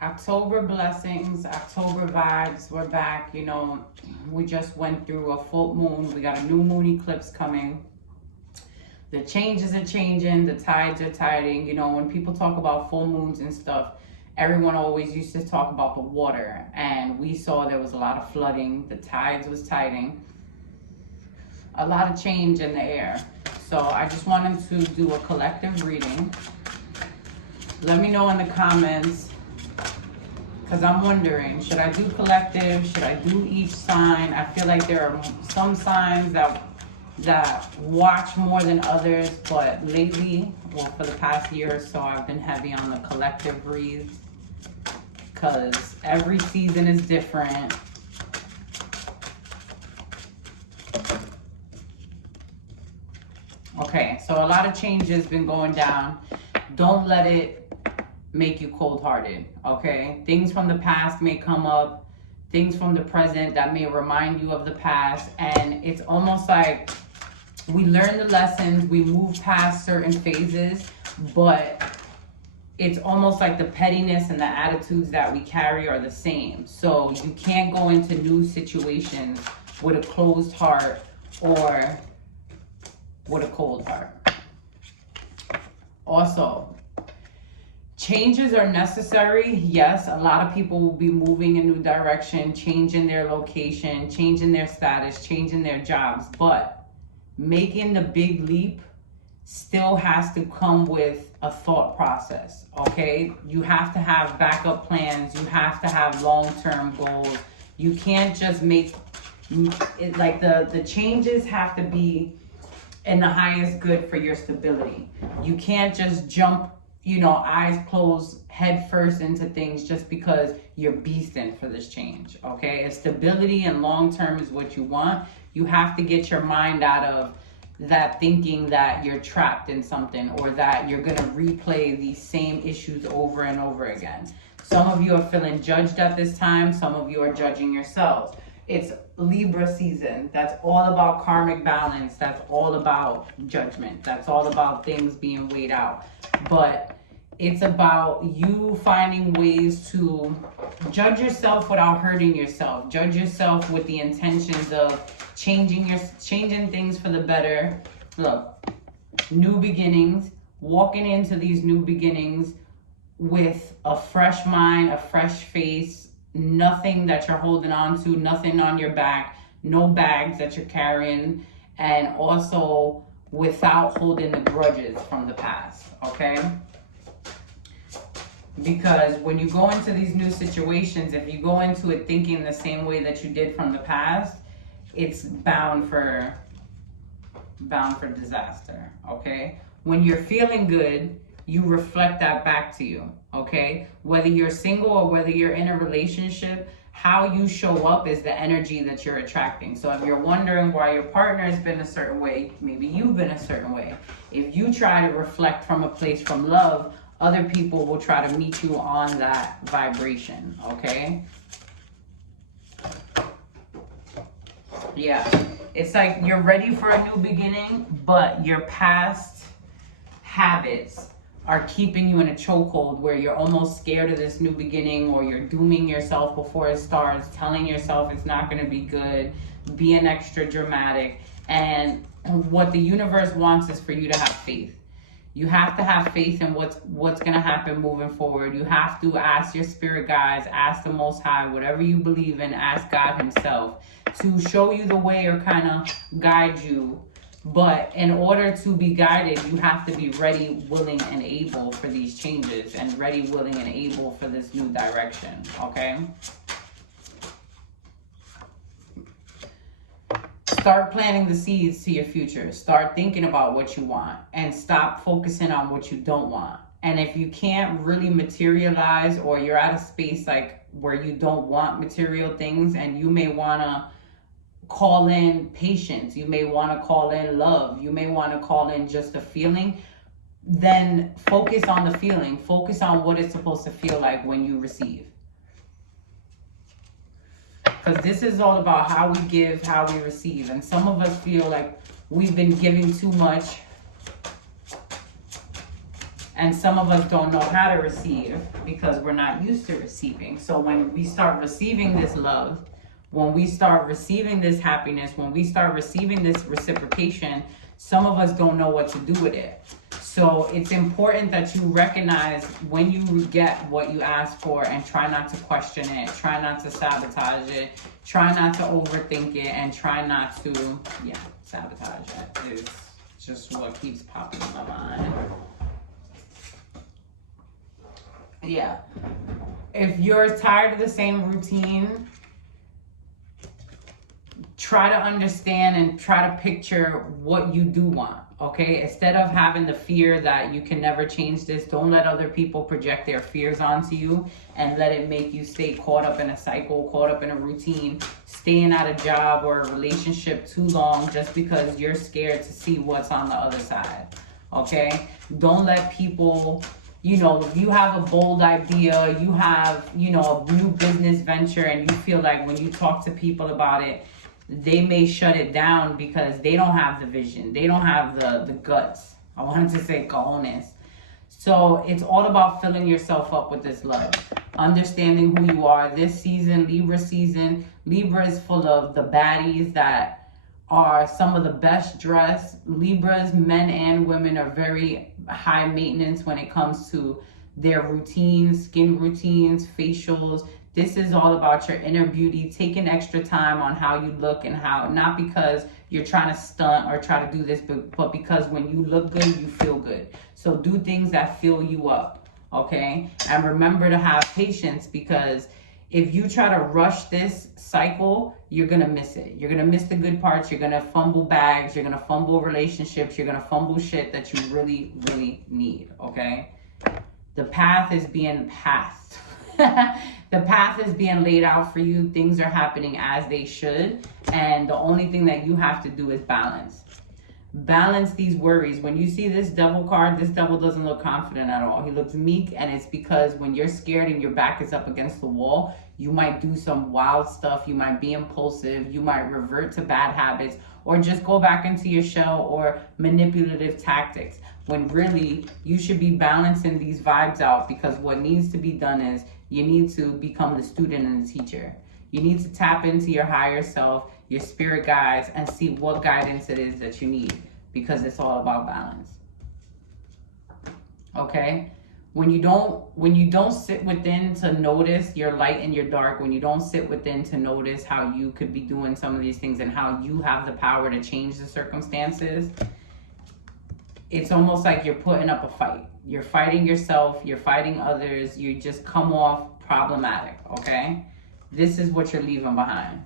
October blessings, October vibes. We're back. You know, we just went through a full moon. We got a new moon eclipse coming. The changes are changing. The tides are tiding. You know, when people talk about full moons and stuff, everyone always used to talk about the water. And we saw there was a lot of flooding. The tides was tiding. A lot of change in the air. So I just wanted to do a collective reading. Let me know in the comments, because I'm wondering, should I do collective? Should I do each sign? I feel like there are some signs that watch more than others, but lately, well, for the past year or so, I've been heavy on the collective reads, because every season is different. Okay, so a lot of change has been going down. Don't let it make you cold-hearted, okay? Things from the past may come up, things from the present that may remind you of the past, and it's almost like we learn the lessons, we move past certain phases, but it's almost like the pettiness and the attitudes that we carry are the same. So you can't go into new situations with a closed heart or with a cold heart. Also, changes are necessary. Yes, a lot of people will be moving in a new direction, changing their location, changing their status, changing their jobs, but making the big leap still has to come with a thought process, okay? You have to have backup plans. You have to have long-term goals. You can't just make it like the changes have to be in the highest good for your stability. You can't just jump, you know, eyes closed, head first into things just because you're beasting for this change, okay? If stability and long-term is what you want, you have to get your mind out of that thinking that you're trapped in something or that you're gonna replay these same issues over and over again. Some of you are feeling judged at this time. Some of you are judging yourselves. It's Libra season. That's all about karmic balance. That's all about judgment. That's all about things being weighed out. But it's about you finding ways to judge yourself without hurting yourself. Judge yourself with the intentions of changing things for the better. Look, new beginnings, walking into these new beginnings with a fresh mind, a fresh face, nothing that you're holding on to, nothing on your back, no bags that you're carrying, and also without holding the grudges from the past, okay? Because when you go into these new situations, if you go into it thinking the same way that you did from the past, it's bound for disaster, okay? When you're feeling good, you reflect that back to you, okay? Whether you're single or whether you're in a relationship, how you show up is the energy that you're attracting. So if you're wondering why your partner has been a certain way, maybe you've been a certain way. If you try to reflect from a place from love, other people will try to meet you on that vibration, okay? Yeah, it's like you're ready for a new beginning, but your past habits are keeping you in a chokehold where you're almost scared of this new beginning, or you're dooming yourself before it starts, telling yourself it's not going to be good, being extra dramatic. And what the universe wants is for you to have faith. You have to have faith in what's going to happen moving forward. You have to ask your spirit guides, ask the Most High, whatever you believe in, ask God himself to show you the way or kind of guide you. But in order to be guided, you have to be ready, willing, and able for these changes, and ready, willing, and able for this new direction, okay? Start planting the seeds to your future. Start thinking about what you want and stop focusing on what you don't want. And if you can't really materialize, or you're at a space like where you don't want material things, and you may want to call in patience, you may want to call in love, you may want to call in just a feeling, then focus on the feeling. Focus on what it's supposed to feel like when you receive. Because this is all about how we give, how we receive. And some of us feel like we've been giving too much And some of us don't know how to receive because we're not used to receiving. So when we start receiving this love, when we start receiving this happiness, when we start receiving this reciprocation, some of us don't know what to do with it. So it's important that you recognize when you get what you ask for and try not to question it, try not to sabotage it, try not to overthink it, and try not to, sabotage it is just what keeps popping in my mind. Yeah. If you're tired of the same routine, try to understand and try to picture what you do want, okay? Instead of having the fear that you can never change this, don't let other people project their fears onto you and let it make you stay caught up in a cycle, caught up in a routine, staying at a job or a relationship too long just because you're scared to see what's on the other side, okay? Don't let people, if you have a bold idea, you have, a new business venture, and you feel like when you talk to people about it, they may shut it down because they don't have the vision. They don't have the guts. I wanted to say cojones. So it's all about filling yourself up with this love. Understanding who you are. This season, Libra season, Libra is full of the baddies that are some of the best dressed. Libras, men and women, are very high maintenance when it comes to their routines, skin routines, facials. This is all about your inner beauty, taking extra time on how you look and how, not because you're trying to stunt or try to do this, but because when you look good, you feel good. So do things that fill you up, okay? And remember to have patience, because if you try to rush this cycle, you're going to miss it. You're going to miss the good parts. You're going to fumble bags. You're going to fumble relationships. You're going to fumble shit that you really, really need, okay? The path is being passed. The path is being laid out for you. Things are happening as they should. And the only thing that you have to do is balance. Balance these worries. When you see this devil card, this devil doesn't look confident at all. He looks meek, and it's because when you're scared and your back is up against the wall, you might do some wild stuff. You might be impulsive. You might revert to bad habits, or just go back into your shell, or manipulative tactics, when really you should be balancing these vibes out, because what needs to be done is you need to become the student and the teacher. You need to tap into your higher self, your spirit guides, and see what guidance it is that you need, because it's all about balance. Okay? When you don't sit within to notice your light and your dark, when you don't sit within to notice how you could be doing some of these things and how you have the power to change the circumstances, it's almost like you're putting up a fight. You're fighting yourself, you're fighting others, you just come off problematic, okay? This is what you're leaving behind.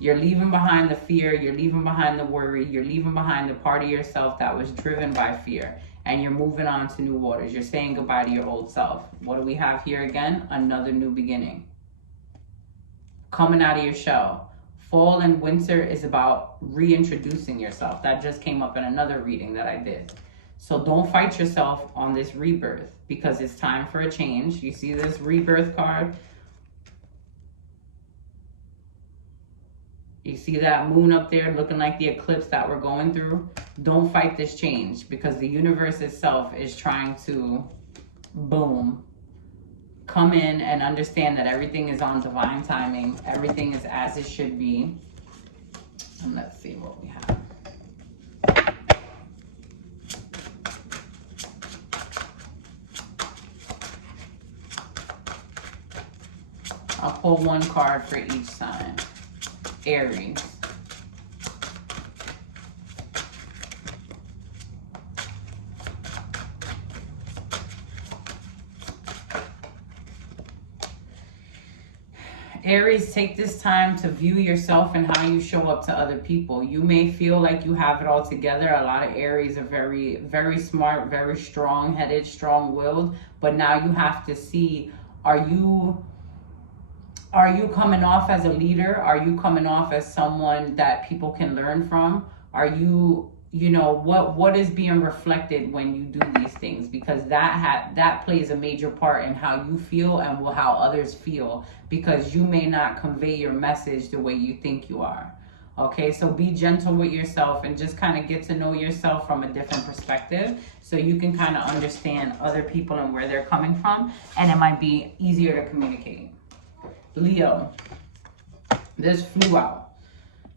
You're leaving behind the fear, you're leaving behind the worry, you're leaving behind the part of yourself that was driven by fear, and you're moving on to new waters. You're saying goodbye to your old self. What do we have here again? Another new beginning. Coming out of your shell. Fall and winter is about reintroducing yourself. That just came up in another reading that I did. So don't fight yourself on this rebirth, because it's time for a change. You see this rebirth card? You see that moon up there looking like the eclipse that we're going through? Don't fight this change, because the universe itself is trying to, boom, come in and understand that everything is on divine timing. Everything is as it should be. And let's see what we have. I'll pull one card for each sign. Aries. Aries, take this time to view yourself and how you show up to other people. You may feel like you have it all together. A lot of Aries are very, very smart, very strong-headed, strong-willed. But now you have to see, are you coming off as a leader? Are you coming off as someone that people can learn from? Are you, what is being reflected when you do these things? Because that plays a major part in how you feel and how others feel, because you may not convey your message the way you think you are. Okay, so be gentle with yourself and just kind of get to know yourself from a different perspective so you can kind of understand other people and where they're coming from, and it might be easier to communicate. Leo, this flew out.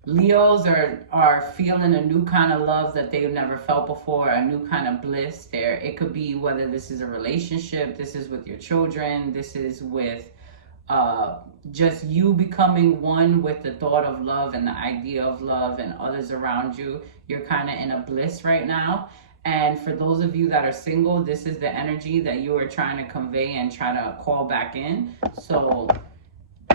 Leos are feeling a new kind of love that they've never felt before, a new kind of bliss there. It could be whether this is a relationship, this is with your children, this is with just you becoming one with the thought of love and the idea of love and others around you. You're kind of in a bliss right now. And for those of you that are single, this is the energy that you are trying to convey and try to call back in. So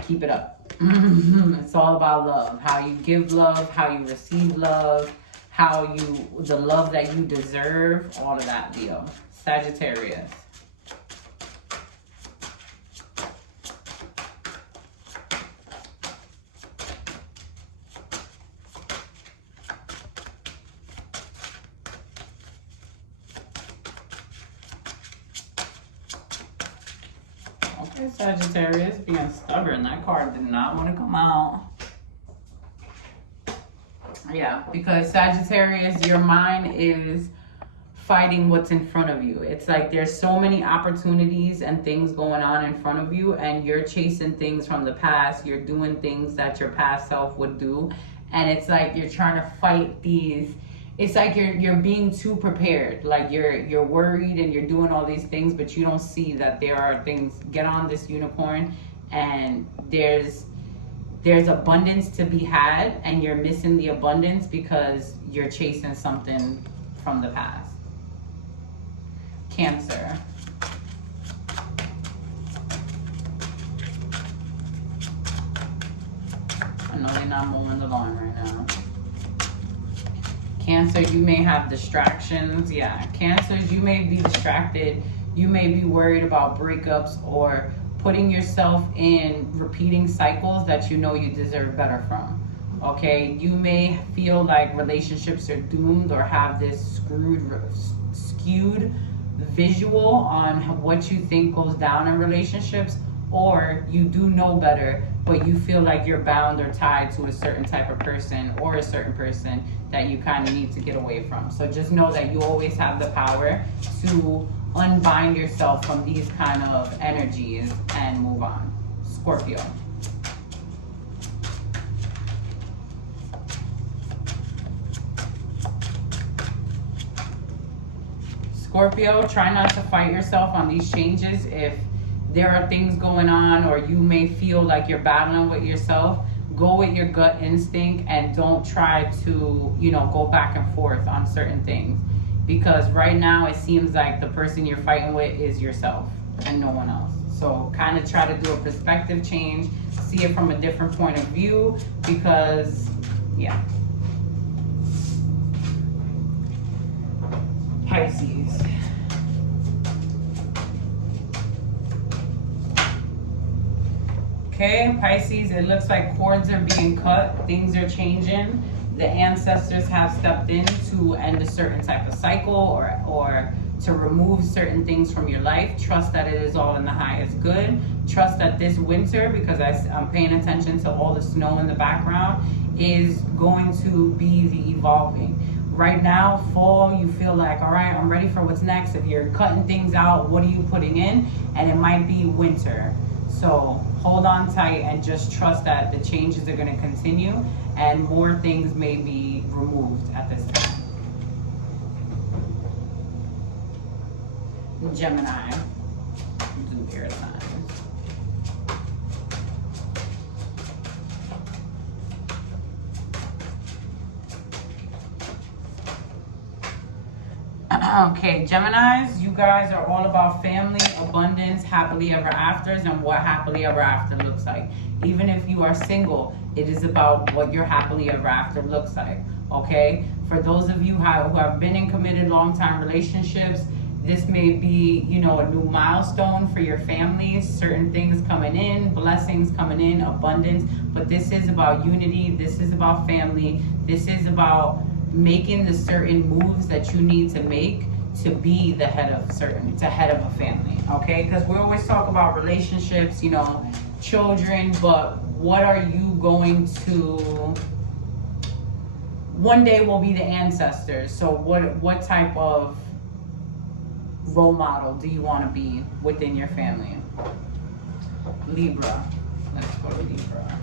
keep it up. It's all about love. How you give love, how you receive love, the love that you deserve, all of that, Leo. Sagittarius. Okay, Sagittarius, being stubborn. That card did not want to come out. Yeah, because Sagittarius, your mind is fighting what's in front of you. It's like there's so many opportunities and things going on in front of you, and you're chasing things from the past. You're doing things that your past self would do, and it's like you're trying to fight these. It's like you're being too prepared. Like you're worried and you're doing all these things, but you don't see that there are things. Get on this unicorn, and there's abundance to be had, and you're missing the abundance because you're chasing something from the past. Cancer. I know they're not mowing the lawn right now. Cancer, you may have distractions. Yeah, Cancers, you may be distracted. You may be worried about breakups or putting yourself in repeating cycles that you know you deserve better from. Okay, you may feel like relationships are doomed or have this skewed visual on what you think goes down in relationships, or you do know better, but you feel like you're bound or tied to a certain type of person or a certain person that you kind of need to get away from. So just know that you always have the power to unbind yourself from these kind of energies and move on. Scorpio. Scorpio, try not to fight yourself on these changes. If there are things going on or you may feel like you're battling with yourself, go with your gut instinct and don't try to, go back and forth on certain things. Because right now it seems like the person you're fighting with is yourself and no one else. So kind of try to do a perspective change, see it from a different point of view, because, yeah. Pisces. Okay, Pisces, it looks like cords are being cut, things are changing. The ancestors have stepped in to end a certain type of cycle or to remove certain things from your life. Trust that it is all in the highest good. Trust that this winter, because I'm paying attention to all the snow in the background, is going to be the evolving. Right now, fall, you feel like, all right, I'm ready for what's next. If you're cutting things out, what are you putting in? And it might be winter. So hold on tight and just trust that the changes are going to continue and more things may be removed at this time. Gemini, do air signs. Okay, Geminis, you guys are all about family, abundance, happily ever afters, and what happily ever after looks like. Even if you are single, it is about what your happily ever after looks like, okay? For those of you who have been in committed long-time relationships, this may be, a new milestone for your families, certain things coming in, blessings coming in, abundance, but this is about unity, this is about family, this is about making the certain moves that you need to make to be the head of a family, okay? Because we always talk about relationships, children, but what are you going to one day will be the ancestors. So what type of role model do you want to be within your family? Libra. Let's go to Libra.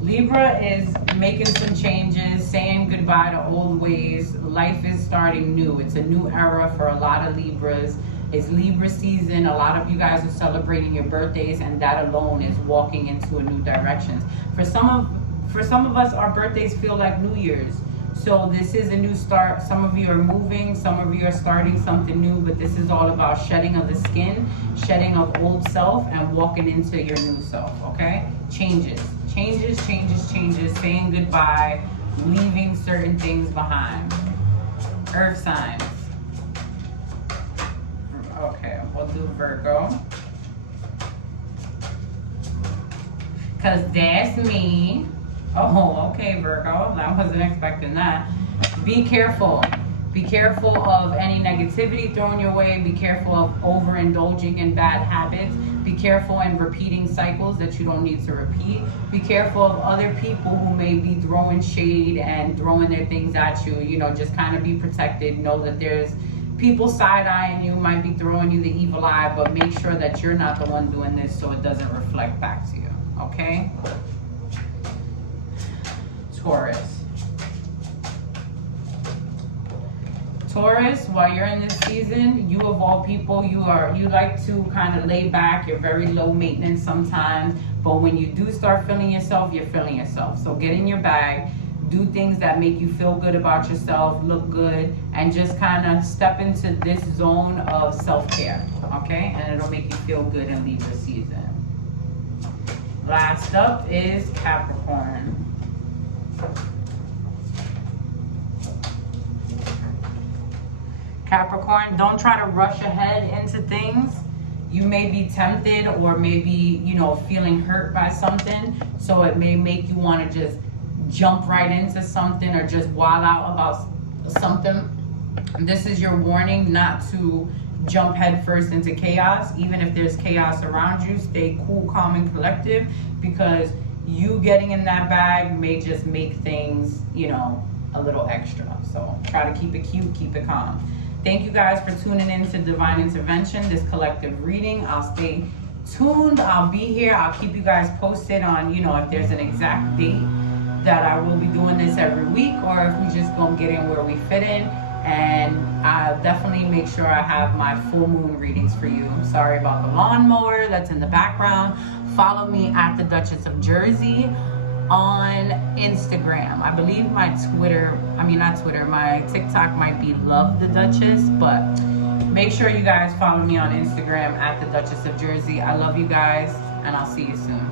Libra is making some changes, saying goodbye to old ways. Life is starting new. It's a new era for a lot of Libras. It's Libra season. A lot of you guys are celebrating your birthdays, and that alone is walking into a new direction. For some of us, our birthdays feel like New Year's. So this is a new start. Some of you are moving, some of you are starting something new, but this is all about shedding of the skin, shedding of old self, and walking into your new self, okay? Changes, saying goodbye, leaving certain things behind. Earth signs. Okay, we'll do Virgo. Because that's me. Oh, okay, Virgo. I wasn't expecting that. Be careful. Be careful of any negativity thrown your way. Be careful of overindulging in bad habits. Be careful in repeating cycles that you don't need to repeat. Be careful of other people who may be throwing shade and throwing their things at you. You know, just kind of be protected. Know that there's people side-eyeing you, might be throwing you the evil eye, but make sure that you're not the one doing this so it doesn't reflect back to you, okay? Taurus. Taurus, while you're in this season, you of all people, you like to kind of lay back. You're very low maintenance sometimes, but when you do start feeling yourself, you're feeling yourself. So get in your bag, do things that make you feel good about yourself, look good, and just kind of step into this zone of self-care, okay? And it'll make you feel good in Libra season. Last up is Capricorn. Capricorn, don't try to rush ahead into things. You may be tempted or maybe, you know, feeling hurt by something. So it may make you want to just jump right into something or just wild out about something. This is your warning not to jump headfirst into chaos. Even if there's chaos around you, stay cool, calm, and collective, because you getting in that bag may just make things, you know, a little extra. So try to keep it cute, keep it calm. Thank you guys for tuning in to Divine Intervention, this collective reading. I'll stay tuned. I'll be here. I'll keep you guys posted on, you know, if there's an exact date that I will be doing this every week, or if we just gonna get in where we fit in. And I'll definitely make sure I have my full moon readings for you. I'm sorry about the lawnmower that's in the background. Follow me at the Duchess of Jersey on Instagram. I believe my my TikTok might be Love the Duchess, but make sure you guys follow me on Instagram at the Duchess of Jersey. I love you guys, and I'll see you soon.